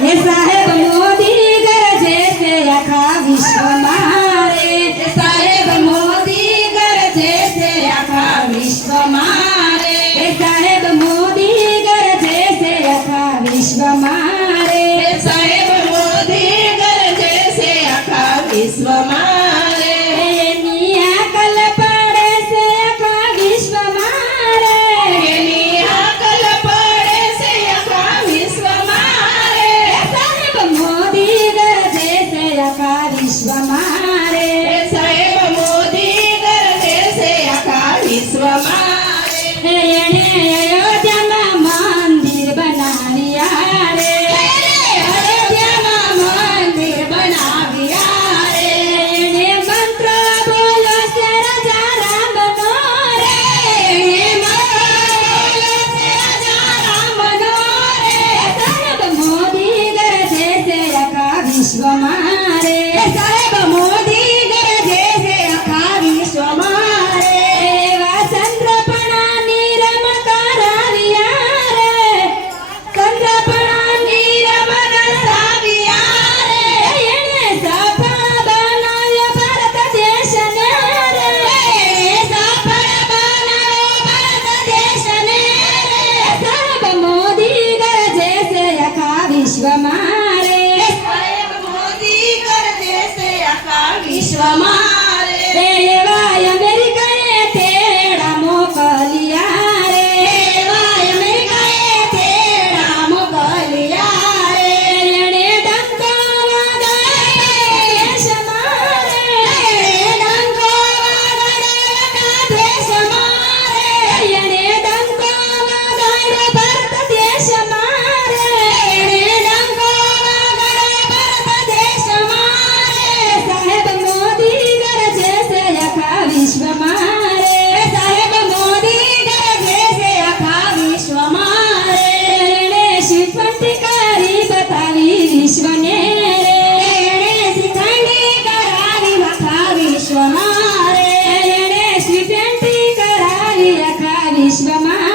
હે સાહેબ મોદી ગરજે છે આખા વિશ્વમાં. isso, vai mais. isso da Mara.